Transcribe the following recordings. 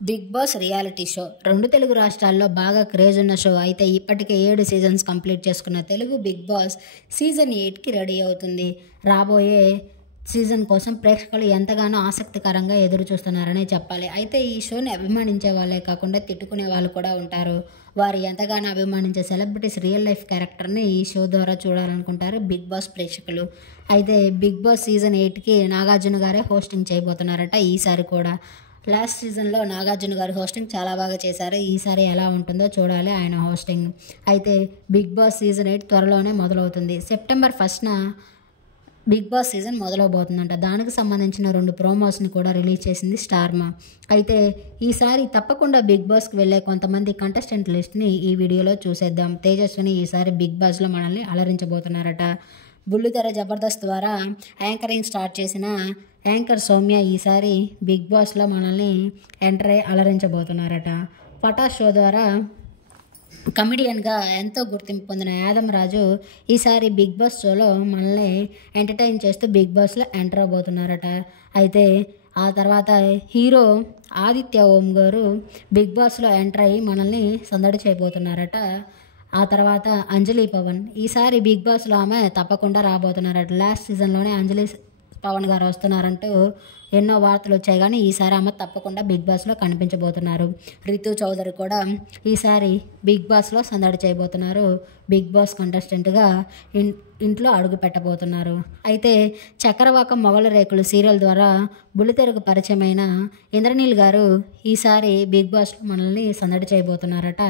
Big boss reality show 2 తెలుగు రాష్ట్రాల్లో బాగా క్రేజ్ ఉన్న షో. అయితే ఇప్పటికే 7 సీజన్స్ కంప్లీట్ చేసుకున్న తెలుగు బిగ్ బాస్ సీజన్ 8కి రెడీ అవుతుంది. రాబోయే సీజన్ కోసం ప్రేక్షకులు ఎంతగానో ఆసక్తికరంగా ఎదురు చూస్తున్నారనే చెప్పాలి. అయితే ఈ షోని అభిమానించే వాళ్ళే కాకుండా తిట్టుకునే వాళ్ళు కూడా ఉంటారు. వారు ఎంతగానో అభిమానించే సెలబ్రిటీస్ రియల్ లైఫ్ క్యారెక్టర్ని ఈ షో ద్వారా చూడాలనుకుంటారు బిగ్ బాస్ ప్రేక్షకులు. అయితే బిగ్ బాస్ సీజన్ 8కి నాగార్జున గారే హోస్టింగ్ చేయబోతున్నారట. ఈసారి కూడా లాస్ట్ సీజన్లో నాగార్జున గారు హోస్టింగ్ చాలా బాగా చేశారు. ఈసారి ఎలా ఉంటుందో చూడాలి ఆయన హోస్టింగ్. అయితే బిగ్ బాస్ సీజన్ 8 త్వరలోనే మొదలవుతుంది. సెప్టెంబర్ 1న బిగ్ బాస్ సీజన్ మొదలవబోతుందంట. దానికి సంబంధించిన 2 ప్రోమోస్ని కూడా రిలీజ్ చేసింది స్టార్మా. అయితే ఈసారి తప్పకుండా బిగ్ బాస్కి వెళ్ళే కొంతమంది కంటెస్టెంట్ లిస్ట్ని ఈ వీడియోలో చూసేద్దాం. తేజస్విని ఈసారి బిగ్ బాస్లో మనల్ని అలరించబోతున్నారట. బుల్లితెర జబర్దస్త్ ద్వారా యాంకరింగ్ స్టార్ట్ చేసిన యాంకర్ సౌమ్య ఈసారి బిగ్ బాస్లో మనల్ని ఎంటర్ అయ్యి అలరించబోతున్నారట. పటాస్ షో ద్వారా కమెడియన్గా ఎంతో గుర్తింపు పొందిన యాదమ్ రాజు ఈసారి బిగ్ బాస్ షోలో మనల్ని ఎంటర్టైన్ చేస్తూ బిగ్ బాస్లో ఎంటర్ అవబోతున్నారట. అయితే ఆ తర్వాత హీరో ఆదిత్య ఓం గారు బిగ్ బాస్లో ఎంటర్ అయ్యి మనల్ని సందడి చేయబోతున్నారట. ఆ తర్వాత అంజలి పవన్ ఈసారి బిగ్ బాస్లో ఆమె తప్పకుండా రాబోతున్నారట. లాస్ట్ సీజన్లోనే అంజలి పవన్ గారు వస్తున్నారంటూ ఎన్నో వార్తలు వచ్చాయి, కానీ ఈసారి ఆమె తప్పకుండా బిగ్ బాస్లో కనిపించబోతున్నారు. రితు చౌదరి కూడా ఈసారి బిగ్ బాస్లో సందడి చేయబోతున్నారు. బిగ్ బాస్ కంటెస్టెంట్గా ఇంట్లో అడుగు పెట్టబోతున్నారు. అయితే చక్రవాకం మొగల రేకులు సీరియల్ ద్వారా బుల్లితెరకు పరిచయమైన ఇంద్రనీల్ గారు ఈసారి బిగ్ బాస్లో మనల్ని సందడి చేయబోతున్నారట,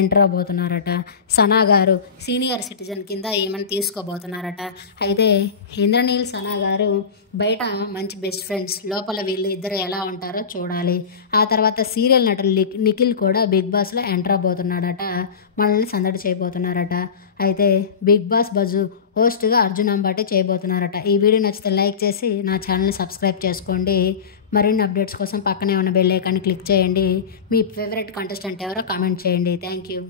ఎంటర్ అవబోతున్నారట. సనా గారు సీనియర్ సిటిజన్ కింద ఏమని తీసుకోబోతున్నారట. అయితే ఇంద్రనీల్ సనా గారు బయట మంచి బెస్ట్ ఫ్రెండ్స్, లోపల వీళ్ళు ఇద్దరు ఎలా ఉంటారో చూడాలి. ఆ తర్వాత సీరియల్ నటులు నిఖిల్ కూడా బిగ్ బాస్లో ఎంటర్ అవబోతున్నాడట, మనల్ని సందడి చేయబోతున్నారట. అయితే బిగ్ బాస్ బజు హోస్ట్గా అర్జున్ అంబాటి చేయబోతున్నారట. ఈ వీడియో నచ్చితే లైక్ చేసి నా ఛానల్ని సబ్స్క్రైబ్ చేసుకోండి. మరిన్ని అప్డేట్స్ కోసం పక్కనే ఉన్న బెల్ ఐకాన్ని క్లిక్ చేయండి. మీ ఫేవరెట్ కంటెస్టెంట్ ఎవరో కామెంట్ చేయండి. Thank you.